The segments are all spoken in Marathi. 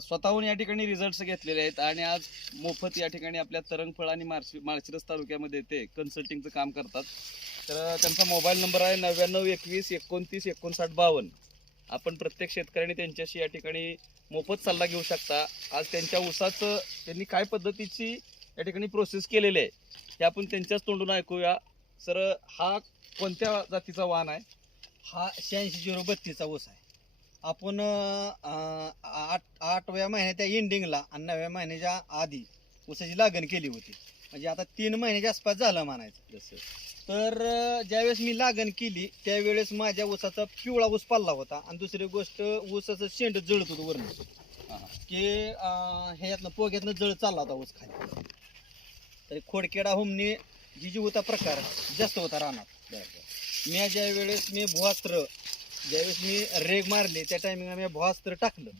स्वतःहून या ठिकाणी रिझल्ट घेतलेले आहेत आणि आज मोफत या ठिकाणी आपल्या तरंगफळ आणि माळशी माळशिरस तालुक्यामध्ये ते कन्सल्टिंगचं काम करतात. तर त्यांचा मोबाईल नंबर आहे नव्याण्णव एकवीस एकोणतीस एकोणसाठ बावन्न. आपण प्रत्येक शेतकऱ्याने त्यांच्याशी या ठिकाणी मोफत सल्ला घेऊ शकता. आज त्यांच्या ऊसाचं त्यांनी काय पद्धतीची या ठिकाणी प्रोसेस केलेली आहे हे आपण त्यांच्याच तोंडून ऐकूया. सर हा कोणत्या जातीचा वाहन आहे? हा शहाऐंशी झिरो बत्तीसचा ऊस आहे. आपण आठव्या महिन्याच्या एंडिंगला आणि नवव्या महिन्याच्या आधी ऊसाची लागण केली होती. म्हणजे आता तीन महिन्याच्या आसपास झालं म्हणायचं. जसं तर ज्यावेळेस मी लागण केली त्यावेळेस माझ्या ऊसाचा पिवळा ऊस पडला होता आणि दुसरी गोष्ट ऊसाचं शेंड जळत होतं वरण. की ह्यातनं पोग्यातनं जळ चालला होता ऊस खाली. तरी खोडकेडा हुमणी जी जी होता प्रकार जास्त होता रानात. मी ज्या वेळेस मी भुवास्त्र ज्यावेळेस मी रेग मारले त्या टायमिंगला मी भुवास्त्र टाकलं.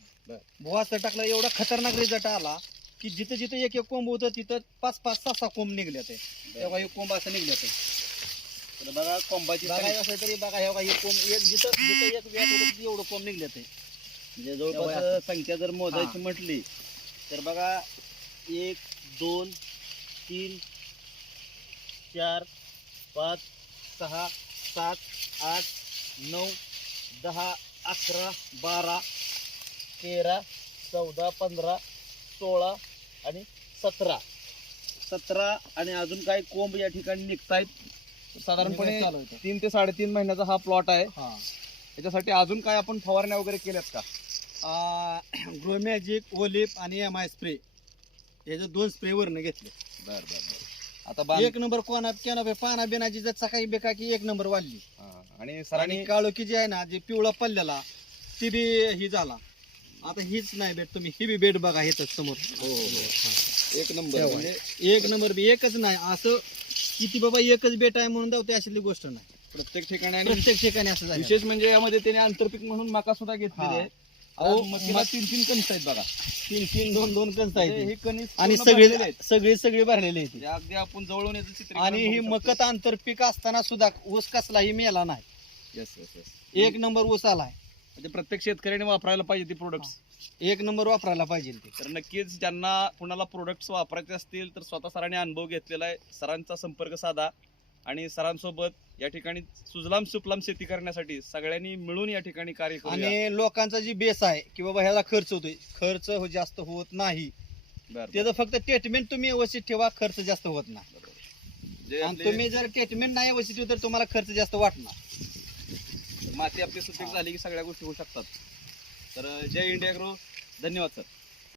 भुवास्त्र टाकलं एवढा खतरनाक रिझल्ट आला की जिथं जिथं एक एक कोंब होतं तिथं पाच पाच सहा सहा कोंब निघले ते तेव्हा एक कोंब असं निघले ते बघा कोंबाची बघायचं असलं तरी बघा हे बघा एक कोंब एक जिथं जिथं एक होतं तिथं एवढं कोंब निघले ते म्हणजे जवळपास संख्या जर मोजायची म्हटली तर बघा एक दोन तीन चार पाच सहा सात आठ नऊ दहा अकरा बारा तेरा चौदा पंधरा सोळा आणि सतरा. सतरा आणि अजून काही कोंब या ठिकाणी निघतायत. साधारणपणे तीन ते साडेतीन महिन्याचा हा प्लॉट आहे. हा. त्याच्यासाठी अजून काय आपण फवारण्या वगैरे केल्यात का? ग्रो मॅजिक ओलिप आणि एम आय स्प्रे याचे दोन स्प्रे वरनं घेतले. बर बर बर. आता एक नंबर कोणात केना पाना बिनाची जर सकाळी बेका की एक नंबर वाढली. आणि सरांनी आणि काळोखी जी आहे ना जे पिवळा पडलेला ती बी ही झाला. आता हीच नाही भेट तुम्ही ही बी बेट बघा हेच समोर. हो, हो, हो. एक नंबर तेव्हा. म्हणजे एक नंबर बी एकच नाही. असं किती बाबा एकच बेट आहे म्हणून जाऊ अशातली गोष्ट नाही. प्रत्येक ठिकाणी आणि प्रत्येक ठिकाणी असं झालं विशेष म्हणजे यामध्ये त्याने आंतरपीक म्हणून मका सुद्धा घेतलेली. आहे. अहो, तीन तीन कणस आहेत बघा. तीन तीन दोन दोन कणस म्हणजे आहेत हे कणीस आणि पूर्ण सगळे भरलेले आहेत. सगळे सगळे भरलेले आहेत म्हणजे अगदी आपण जवळून याचं चित्र आणि ही मकत आंतरपीक असताना सुद्धा ऊस कसलाही मेला नाही. येस येस येस एक नंबर ऊस आलाय. म्हणजे प्रत्येक शेतकऱ्याने वापरायला पाहिजे ती प्रोडक्ट्स एक नंबर वापरायला पाहिजे ते. तर नक्कीच ज्यांना कुणाला प्रोडक्ट्स वापरायचे असतील तर स्वतः सरांनी अनुभव घेतलेला आहे. सरांचा संपर्क साधा आणि सरांसोबत या ठिकाणी सुजलाम सुफलाम शेती करण्यासाठी सगळ्यांनी मिळून या ठिकाणी कार्य करूया. आणि लोकांचा जी बेस आहे की बाबा ह्याला खर्च होतोय खर्च हो- जास्त होत नाही. बरं. त्याचं फक्त ट्रीटमेंट तुम्ही व्यवस्थित ठेवा खर्च जास्त होत नाही. जे आणि आपले तुम्ही जर ट्रीटमेंट नाही व्यवस्थित ठेवली तर तुम्हाला खर्च जास्त वाटणार. माती आपली सुपीक झाली की सगळ्या गोष्टी होऊ शकतात. तर जय इंडिया ग्रो धन्यवाद सर.